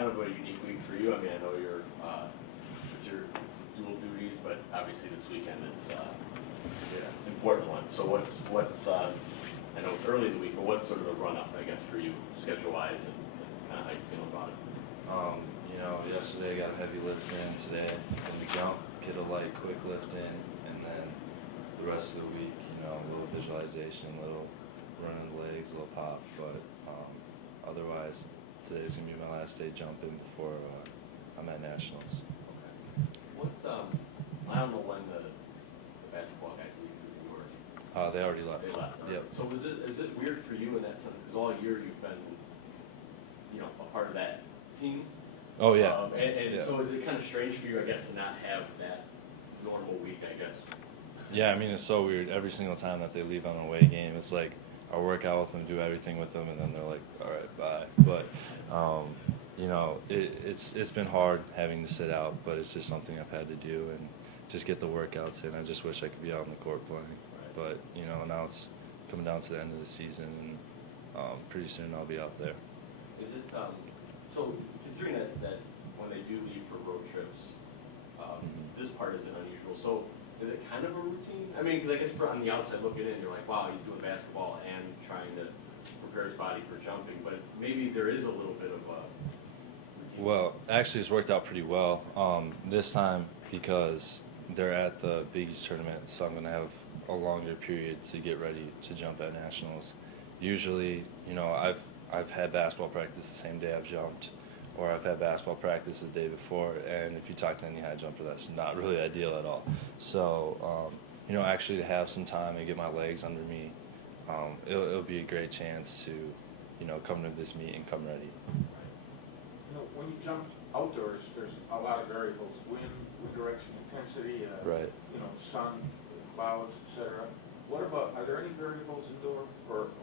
kind of a unique week for you. I mean, I know you're with your dual duties, but obviously this weekend is an important one. So what's I know it's early in the week, but what's sort of the run up, I guess, for you schedule-wise and kind of how you feel about it? Yesterday I got a heavy lift in. Today in the jump, get a light, quick lift in, and then the rest of the week, a little visualization, a little running the legs, a little pop. But otherwise, today's gonna be my last day jumping before I'm at nationals. What I don't know when the basketball guys leave for New York. They already left. They left. Yep. So is it weird for you in that sense? Because all year you've been, a part of that team. Oh yeah. Yeah. So is it kind of strange for you, I guess, to not have that normal week, I guess? Yeah, I mean, it's so weird. Every single time that they leave on an away game, it's like I work out with them, do everything with them, and then they're like, all right, bye. But, it's been hard having to sit out, but it's just something I've had to do and just get the workouts in. I just wish I could be out on the court playing. Right. But, now it's coming down to the end of the season, and pretty soon I'll be out there. Is it, so considering that when they do leave for road trips, this part isn't unusual. So is it kind of a routine? I mean, because I guess on the outside looking in, you're like, wow, he's doing basketball and trying to prepare his body for jumping. But maybe there is a little bit of a routine. Well, actually, it's worked out pretty well this time because they're at the Big East tournament, so I'm going to have a longer period to get ready to jump at nationals. Usually, I've had basketball practice the same day I've jumped, or I've had basketball practice the day before, and if you talk to any high jumper, that's not really ideal at all. So, actually to have some time and get my legs under me, it'll be a great chance to, come to this meet and come ready. When you jump outdoors, there's a lot of variables: wind direction, intensity, Right. Sun, clouds, etc. Are there any variables indoor,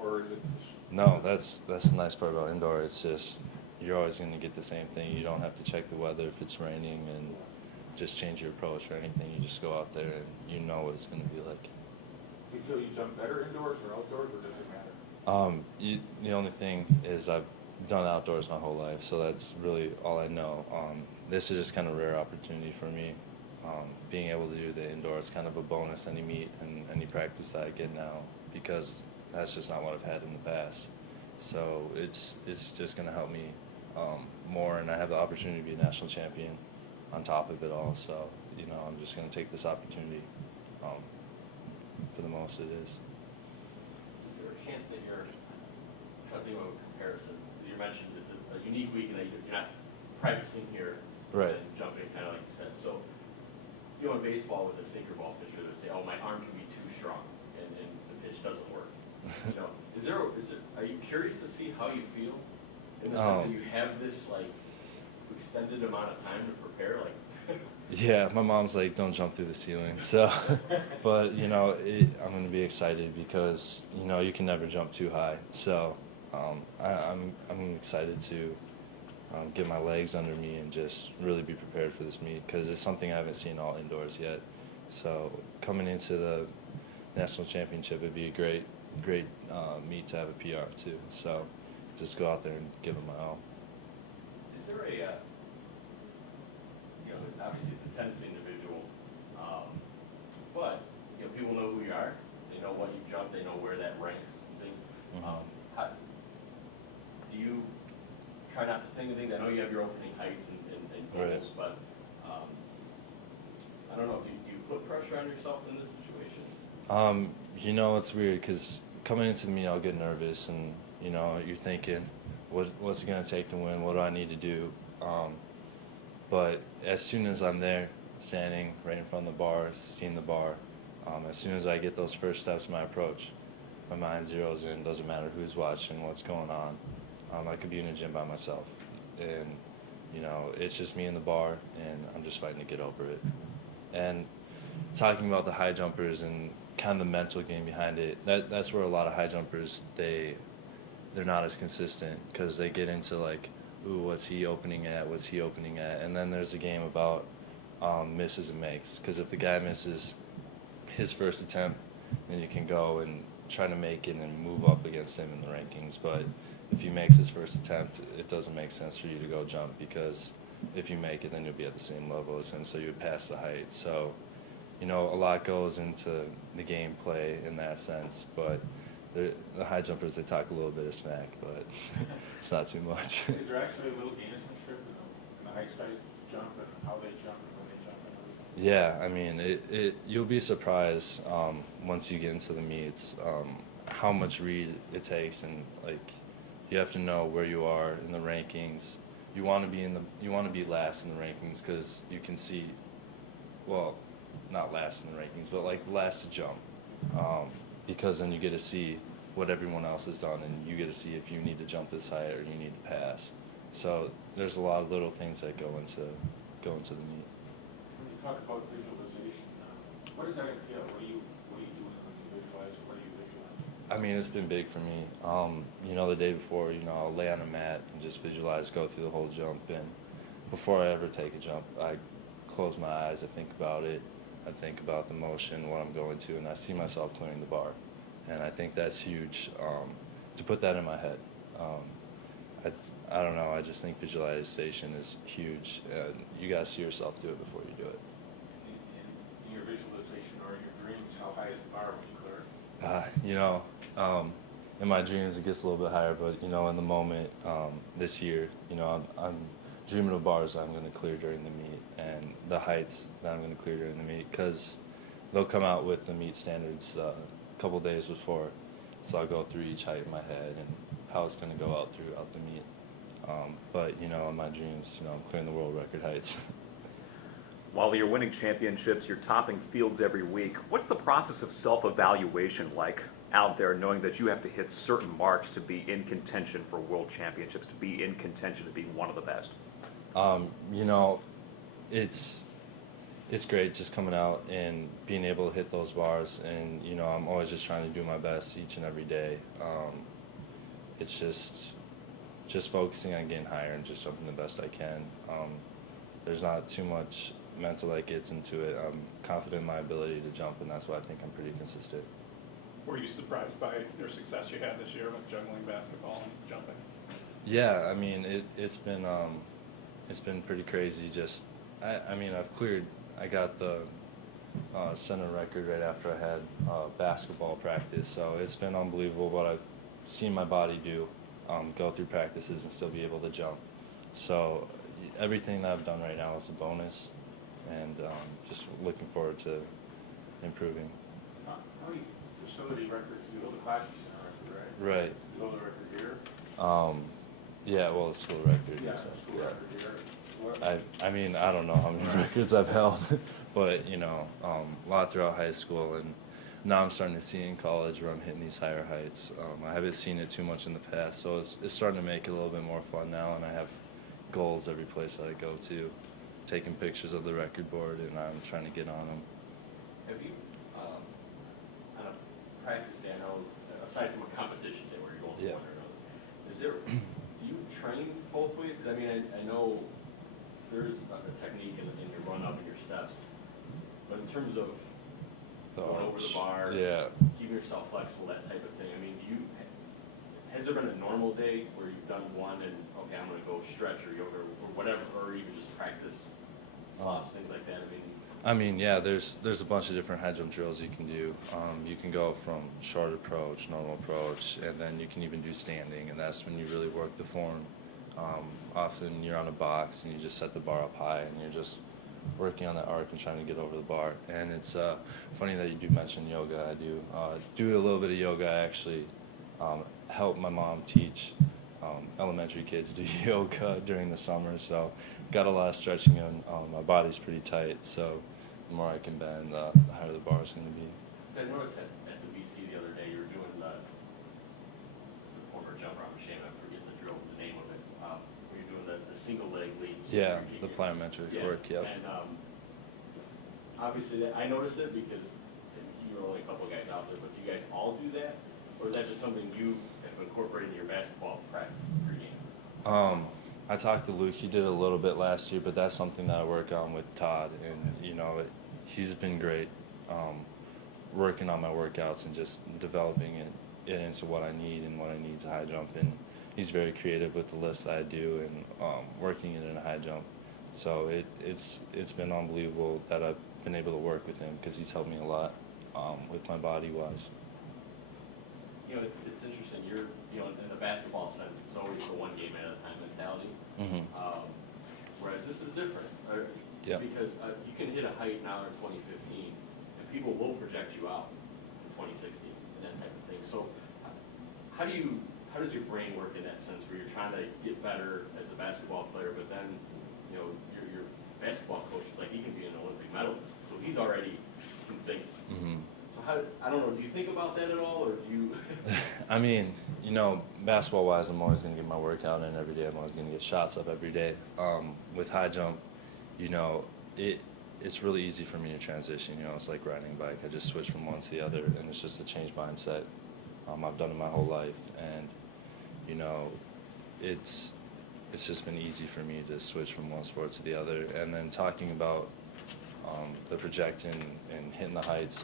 or is it just... No, that's the nice part about indoor. It's just you're always going to get the same thing. You don't have to check the weather if it's raining and just change your approach or anything. You just go out there and you know what it's going to be like. Do you feel you jump better indoors or outdoors, or does it matter? The only thing is I've done outdoors my whole life, so that's really all I know. This is just kind of a rare opportunity for me. Being able to do the indoor is kind of a bonus any meet and any practice that I get now, because that's just not what I've had in the past. So it's just going to help me more, and I have the opportunity to be a national champion on top of it all. So I'm just going to take this opportunity for the most it is. Is there a chance that you're trying to think of a comparison? Because you mentioned this is a unique week and that you're not practicing here Right. and jumping, kind of like you said. So, in baseball with a sinker ball pitcher, they say, "Oh, my arm can be too strong," and the pitch doesn't work. Are you curious to see how you feel in the sense that you have this extended amount of time to prepare? Yeah, my mom's like, don't jump through the ceiling. So, but I'm going to be excited because you can never jump too high. So, I'm excited to get my legs under me and just really be prepared for this meet because it's something I haven't seen all indoors yet. So, coming into the national championship, it'd be a great meet to have a PR too. So, just go out there and give it my all. Is there a obviously it's a tennis individual, but people know who you are. They know what you jumped. They know where that ranks and things. Mm-hmm. Do you try not to think of things? I know you have your opening heights and goals, Right. but I don't know. Do you put pressure on yourself in this situation? It's weird because coming into the meet, I'll get nervous, and you're thinking, what's it gonna take to win? What do I need to do? But as soon as I'm there, standing right in front of the bar, seeing the bar, as soon as I get those first steps in my approach, my mind zeroes in. Doesn't matter who's watching, what's going on. I could be in a gym by myself, and it's just me in the bar, and I'm just fighting to get over it. And talking about the high jumpers and kind of the mental game behind it, that's where a lot of high jumpers they're not as consistent because they get into ooh, what's he opening at? What's he opening at? And then there's a game about misses and makes. Because if the guy misses his first attempt, then you can go and try to make it and move up against him in the rankings. But if he makes his first attempt, it doesn't make sense for you to go jump, because if you make it, then you'll be at the same level as him, so you would pass the height. So, you know, a lot goes into the gameplay in that sense, but the high jumpers, they talk a little bit of smack, but it's not too much. Is there actually a little gamesmanship in the height guys jump and how they jump and when they jump and everything? Yeah, I mean, you'll be surprised once you get into the meets how much read it takes, and like you have to know where you are in the rankings. You want to be last in the rankings, because you can see, well, not last in the rankings, but like last to jump, because then you get to see what everyone else has done, and you get to see if you need to jump this high or you need to pass. So there's a lot of little things that go into the meet. When you talk about visualization, what does that entail? What are you doing when you visualize? What do you visualize? I mean, it's been big for me. You know, the day before, you know, I'll lay on a mat and just visualize, go through the whole jump, and before I ever take a jump, I close my eyes, I think about it, I think about the motion, what I'm going to, and I see myself clearing the bar. And I think that's huge, to put that in my head. I don't know, I just think visualization is huge. You got to see yourself do it before you do it. In your visualization or in your dreams, how high is the bar when you clear it? You know, in my dreams it gets a little bit higher, but you know, in the moment, this year, you know, I'm dreaming of bars I'm going to clear during the meet, and the heights that I'm going to clear during the meet, because they'll come out with the meet standards a couple days before, so I'll go through each height in my head and how it's going to go out throughout the meet. But you know, in my dreams, you know, I'm clearing the world record heights. While you're winning championships, you're topping fields every week. What's the process of self-evaluation like out there, knowing that you have to hit certain marks to be in contention for world championships, to be in contention to be one of the best? You know, it's great just coming out and being able to hit those bars, and you know, I'm always just trying to do my best each and every day. It's just focusing on getting higher and just jumping the best I can. There's not too much mental that gets into it. I'm confident in my ability to jump, and that's why I think I'm pretty consistent. Were you surprised by your success you had this year with juggling basketball and jumping? Yeah, I mean, it's been pretty crazy. Just I mean, I got the center record right after I had basketball practice, so it's been unbelievable what I've seen my body do, go through practices and still be able to jump. So everything that I've done right now is a bonus, and just looking forward to improving. How many facility records? You hold the Classic Center record, right? Right. You hold the record here? Yeah, well, the school record. Yeah, so, school yeah. record here. What? I mean, I don't know how many records I've held, but, you know, a lot throughout high school, and now I'm starting to see in college where I'm hitting these higher heights. I haven't seen it too much in the past, so it's starting to make it a little bit more fun now, and I have goals every place that I go to, taking pictures of the record board, and I'm trying to get on them. Have you, on a practice day, I know, aside from a competition day where you're going Yeah. one or another, is there, do you train both ways? Because I mean, I know there's a technique in your run up and your steps, but in terms of going over the bar, yeah. keeping yourself flexible, that type of thing, I mean, has there been a normal day where you've done one and, okay, I'm going to go stretch or yoga or whatever, or even just practice flops, things like that? I mean, yeah, there's a bunch of different high jump drills you can do. You can go from short approach, normal approach, and then you can even do standing, and that's when you really work the form. Often you're on a box and you just set the bar up high and you're just working on that arc and trying to get over the bar. And it's funny that you do mention yoga. I do a little bit of yoga. I actually help my mom teach elementary kids do yoga during the summer, so got a lot of stretching, and my body's pretty tight, so the more I can bend, the higher the bar is going to be. I noticed at the BC the other day, you were doing the former jumper, I'm ashamed, I'm forgetting the name of it, where you're doing the single leg leaps. Yeah, the plyometric work, yep. And obviously, I noticed it because you were only a couple of guys out there, but do you guys all do that? Or is that just something you have incorporated in your basketball practice pregame? I talked to Luke. He did a little bit last year, but that's something that I work on with Todd, and you know, he's been great working on my workouts and just developing it into what I need and what I need to high jump. And he's very creative with the lifts that I do and working it in a high jump. So it's been unbelievable that I've been able to work with him because he's helped me a lot with my body wise. You know, it's interesting. You're, you know, in the basketball sense, it's always the one game at a time mentality. Whereas this is different. Yeah. Because you can hit a height now in 2015, and people will project you out to 2016 and that type of thing. So, how does your brain work in that sense, where you're trying to get better as a basketball player, but then, you know, your basketball coach is like, he can be an Olympic medalist, so he's already thinking. So I don't know. Do you think about that at all, or do you? I mean, you know, basketball-wise, I'm always going to get my workout in every day. I'm always going to get shots up every day. With high jump, you know, it's really easy for me to transition. You know, it's like riding a bike. I just switch from one to the other, and it's just a change mindset. I've done it my whole life, and you know, it's just been easy for me to switch from one sport to the other. And then talking about the projecting and hitting the heights,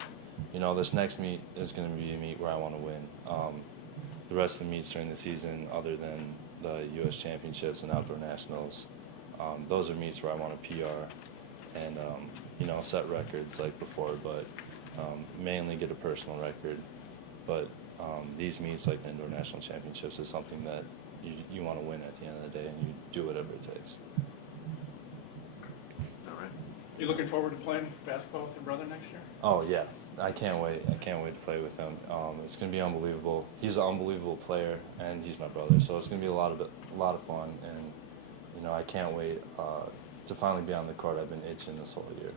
you know, this next meet is going to be a meet where I want to win. The rest of the meets during the season, other than the U.S. Championships and Outdoor Nationals, those are meets where I want to PR and, you know, set records like before, but mainly get a personal record. But these meets, like the Indoor National Championships, is something that you want to win at the end of the day, and you do whatever it takes. All right. You looking forward to playing basketball with your brother next year? Oh yeah, I can't wait. I can't wait to play with him. It's going to be unbelievable. He's an unbelievable player, and he's my brother, so it's going to be a lot of fun. And you know, I can't wait to finally be on the court. I've been itching this whole year.